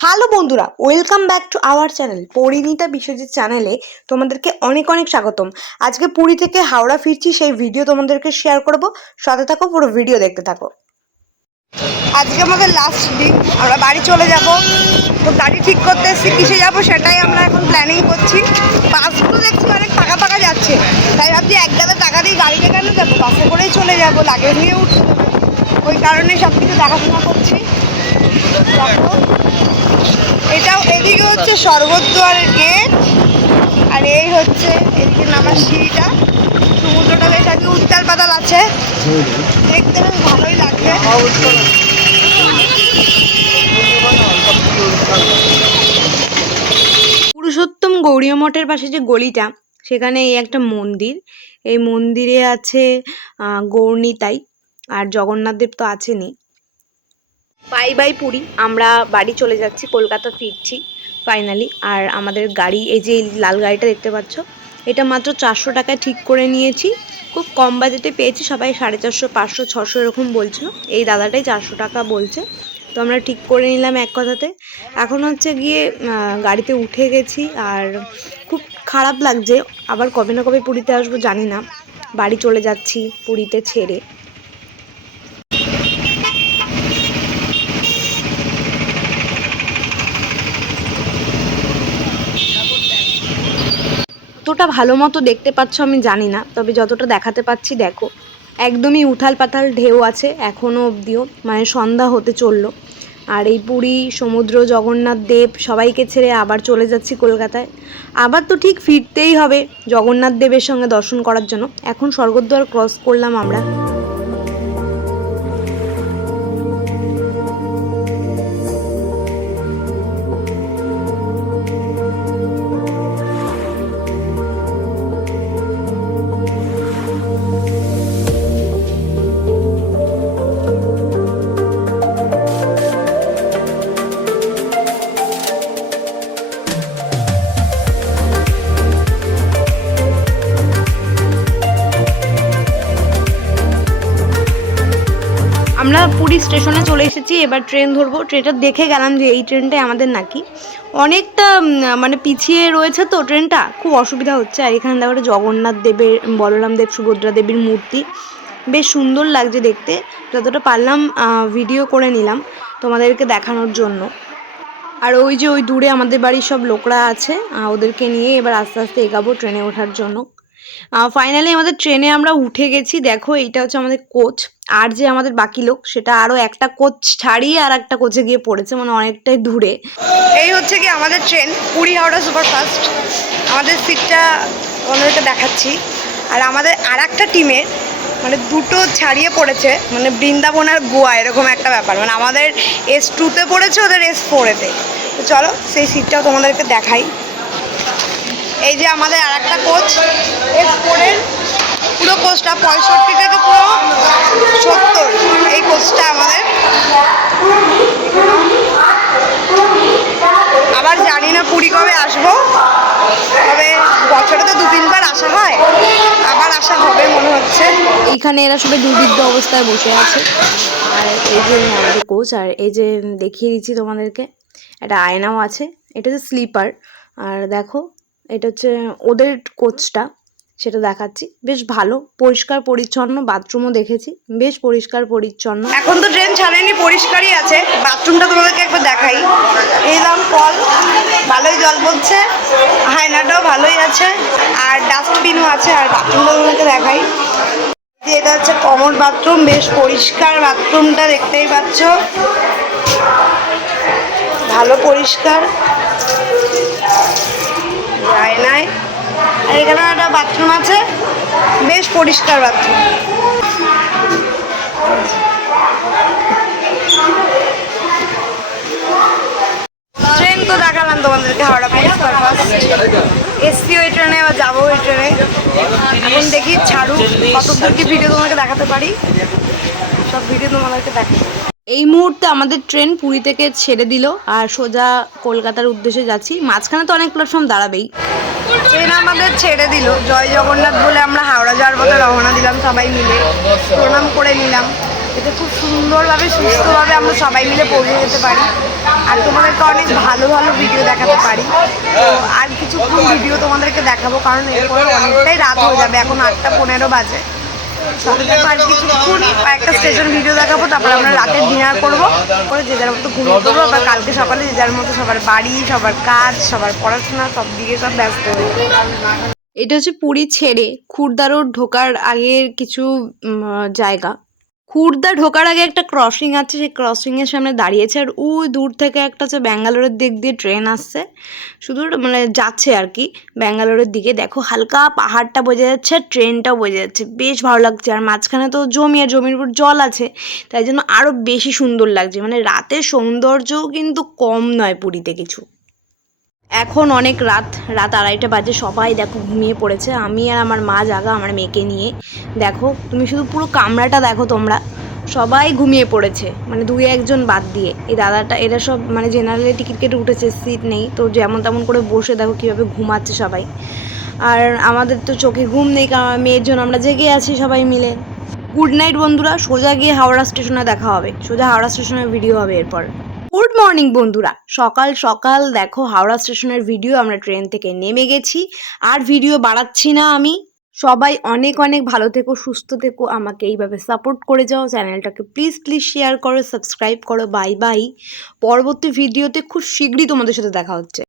Hello বন্ধুরা, welcome back to our channel Parineeta Biswajit চ্যানেলে তোমাদেরকে অনেক অনেক স্বাগতম। আজকে পুরী থেকে হাওড়া ফিরছি, সেই ভিডিও তোমাদেরকে শেয়ার করব। সাথে থাকো, পুরো ভিডিও দেখতে থাকো। আজকে আমাদের লাস্ট দিন, আমরা বাড়ি চলে যাব। তো গাড়ি ঠিক করতে এসেছি, কিসে যাবো সেটাই আমরা এখন প্ল্যানিং করছি। বাসগুলো দেখছি অনেক ফাঁকা ফাঁকা যাচ্ছে, তাই ভাবছি এক গাদা টাকা দিয়ে গাড়িতে কেন যাবো, বাসে করেই চলে যাবো, লাগেজ নিয়ে উঠতে দেবো। ওই কারণে সব কিছু দেখাশোনা করছি। এটাও এদিকে হচ্ছে স্বর্গদ্বারের গেট, আর এই হচ্ছে এদিকে নামার সিঁড়িটা। সমুদ্রটা বেশ আজকে উত্তাল পাতাল আছে, দেখতে বেশ ভালোই লাগবে। পুরুষোত্তম গৌরীয় মঠের পাশে যে গলিটা, সেখানে এই একটা মন্দির। এই মন্দিরে আছে গৌরনীতাই, আর জগন্নাথ দেব তো আছেনই। বাই বাই পুরী, আমরা বাড়ি চলে যাচ্ছি, কলকাতা ফিরছি ফাইনালি। আর আমাদের গাড়ি, এই যে লাল গাড়িটা দেখতে পাচ্ছ, এটা মাত্র 400 টাকায় ঠিক করে নিয়েছি। খুব কম বাজেটে পেয়েছি, সবাই 450, 500, 600 এরকম বলছিল। এই দাদাটাই 400 টাকা বলছে, তো আমরা ঠিক করে নিলাম এক কথাতে। এখন হচ্ছে গিয়ে গাড়িতে উঠে গেছি, আর খুব খারাপ লাগছে। আবার কবে না কবে পুরীতে আসবো জানি না। বাড়ি চলে যাচ্ছি পুরীতে ছেড়ে। কতটা ভালো মতো দেখতে পাচ্ছ আমি জানি না, তবে যতটা দেখাতে পাচ্ছি দেখো। একদমই উথাল পাথাল ঢেউ আছে এখনও অবধিও, মানে সন্ধ্যা হতে চললো। আর এই পুরী, সমুদ্র, জগন্নাথ দেব সবাইকে ছেড়ে আবার চলে যাচ্ছি কলকাতায়। আবার তো ঠিক ফিরতেই হবে জগন্নাথ দেবের সঙ্গে দর্শন করার জন্য। এখন স্বর্গদ্বার ক্রস করলাম আমরা। আমরা পুরী স্টেশনে চলে এসেছি, এবার ট্রেন ধরবো। ট্রেনটা দেখে গেলাম যে এই ট্রেনটাই আমাদের নাকি। অনেকটা মানে পিছিয়ে রয়েছে, তো ট্রেনটা খুব অসুবিধা হচ্ছে। আর এখানে দেখো জগন্নাথ দেবের, বলরাম দেব, সুভদ্রা দেবীর মূর্তি, বেশ সুন্দর লাগছে দেখতে। যতটা পারলাম ভিডিও করে নিলাম তোমাদেরকে দেখানোর জন্য। আর ওই যে ওই দূরে আমাদের বাড়ির সব লোকরা আছে, ওদেরকে নিয়ে এবার আস্তে আস্তে এগাবো ট্রেনে ওঠার জন্য। ফাইনালি আমাদের ট্রেনে আমরা উঠে গেছি। দেখো এইটা হচ্ছে আমাদের কোচ, আর যে আমাদের বাকি লোক সেটা আরও একটা কোচ ছাড়িয়ে আর একটা কোচে গিয়ে পড়েছে, মানে অনেকটাই দূরে। এই হচ্ছে কি আমাদের ট্রেন, পুরী হাওড়া সুপারফাস্ট। আমাদের সিটটা ওনাদেরকে দেখাচ্ছি। আর আমাদের আর একটা টিমের মানে দুটো ছাড়িয়ে পড়েছে, মানে বৃন্দাবন আর গোয়া এরকম একটা ব্যাপার। মানে আমাদের S2-তে পড়েছে, ওদের S4-এতে। তো চলো সেই সিটটাও তোমাদেরকে দেখাই। এই যে আমাদের আর একটা কোচ, S4-এর পুরো কোচটা 65 থেকে পুরো 70, এই কোচটা আমাদের। আবার জানি না পুরী কবে আসবো, তবে বছরে তো 2-3 বার আসা হয়, আবার আসা হবে মনে হচ্ছে। এইখানে এরা সবাই দুর্বিদ্ধ অবস্থায় বসে আছে। আর এই যে আমাদের কোচ, আর এই যে দেখিয়ে দিচ্ছি তোমাদেরকে, একটা আয়নাও আছে। এটা হচ্ছে স্লিপার। আর দেখো এটা হচ্ছে ওদের কোচটা, সেটা দেখাচ্ছি। বেশ ভালো, পরিষ্কার পরিচ্ছন্ন, বাথরুমও দেখেছি বেশ পরিষ্কার পরিচ্ছন্ন। এখন তো ট্রেন ছাড়েনি, পরিষ্কারই আছে। বাথরুমটা তোমাদেরকে একবার দেখাই। এলাম কল, ভালোই জল পড়ছে, আয়নাটাও ভালোই আছে, আর ডাস্টবিনও আছে। আর বাথরুমটা তোমাদেরকে দেখাই। এটা হচ্ছে কমন বাথরুম, বেশ পরিষ্কার বাথরুমটা, দেখতেই পাচ্ছ, ভালো পরিষ্কার। আয়নায়, আর এখানে একটা বাথরুম আছে, বেশ পরিষ্কার বাথরুম। ট্রেন তো দেখালাম তোমাদেরকে, হাওড়া সুপারফাস্ট এসছি ওই ট্রেনে, এবার যাবো ওই ট্রেনে। এখন দেখি ছাড়ুক, কতদূর কি ভিডিও তোমাকে দেখাতে পারি, সব ভিডিও তোমাদেরকে দেখাবো। এই মুহূর্তে আমাদের ট্রেন পুরী থেকে ছেড়ে দিল, আর সোজা কলকাতার উদ্দেশ্যে যাচ্ছি। মাঝখানে তো অনেক প্ল্যাটফর্ম দাঁড়াবেই। ট্রেন আমাদের ছেড়ে দিল, জয় জগন্নাথ বলে আমরা হাওড়া যাওয়ার পথে রওনা দিলাম, সবাই মিলে প্রণাম করে নিলাম। যাতে খুব সুন্দরভাবে সুস্থভাবে আমরা সবাই মিলে পৌঁছে যেতে পারি আর তোমাদেরকে অনেক ভালো ভালো ভিডিও দেখাতে পারি। তো আর কিছুক্ষণ ভিডিও তোমাদেরকে দেখাবো, কারণ এরপরে অনেকটাই রাত হয়ে যাবে, এখন 8:15 বাজে। আর কিছুক্ষণ একটা স্টেশন ভিডিও দেখাবো, তারপর আমরা রাতের ডিনার করবো, করে যে যার মতো ঘুমিয়ে পড়বো। আবার কালকে সকালে যে যার মতো সবার বাড়ি, সবার কাজ, সবার পড়াশোনা সব দিকে সব ব্যস্ত হয়ে যাবে। এটা হচ্ছে পুরী ছেড়ে খুর্দা রোড ঢোকার আগের কিছু জায়গা। খুর্দা ঢোকার আগে একটা ক্রসিং আছে, সেই ক্রসিংয়ের সামনে দাঁড়িয়েছে। আর ওই দূর থেকে একটা হচ্ছে ব্যাঙ্গালোরের দিক দিয়ে ট্রেন আসছে, শুধু মানে যাচ্ছে আর কি ব্যাঙ্গালোরের দিকে। দেখো হালকা পাহাড়টা বোঝা যাচ্ছে আর ট্রেনটাও বোঝা যাচ্ছে, বেশ ভালো লাগছে। আর মাঝখানে তো জমি, আর জমির উপর জল আছে, তাই জন্য আরও বেশি সুন্দর লাগছে। মানে রাতের সৌন্দর্যও কিন্তু কম নয় পুরীতে কিছু। এখন অনেক রাত 2:30 বাজে, সবাই দেখো ঘুমিয়ে পড়েছে। আমি আর আমার মা জাগা, আমার মেয়েকে নিয়ে। দেখো তুমি শুধু পুরো কামরাটা দেখো, তোমরা সবাই ঘুমিয়ে পড়েছে, মানে 2-1 জন বাদ দিয়ে। এই দাদাটা, এরা সব মানে জেনারেলে টিকিট কেটে উঠেছে, সিট নেই, তো যেমন তেমন করে বসে দেখো কীভাবে ঘুমাচ্ছে সবাই। আর আমাদের তো চোখে ঘুম নেই, কারণ মেয়ের জন্য আমরা জেগে আছি সবাই মিলে। গুড নাইট বন্ধুরা, সোজা গিয়ে হাওড়া স্টেশনে দেখা হবে, সোজা হাওড়া স্টেশনের ভিডিও হবে এরপর। গুড মর্নিং বন্ধুরা, সকাল সকাল দেখো হাওড়া স্টেশনের ভিডিও। আমরা ট্রেন থেকে নেমে গেছি, আর ভিডিও বাড়াচ্ছি না আমি। সবাই অনেক অনেক ভালো থেকো, সুস্থ থেকো, আমাকে এইভাবে সাপোর্ট করে যাও। চ্যানেলটাকে প্লিজ প্লিজ শেয়ার করো, সাবস্ক্রাইব করো। Bye bye. পরবর্তী ভিডিওতে খুব শীঘ্রই তোমাদের সাথে দেখা হচ্ছে।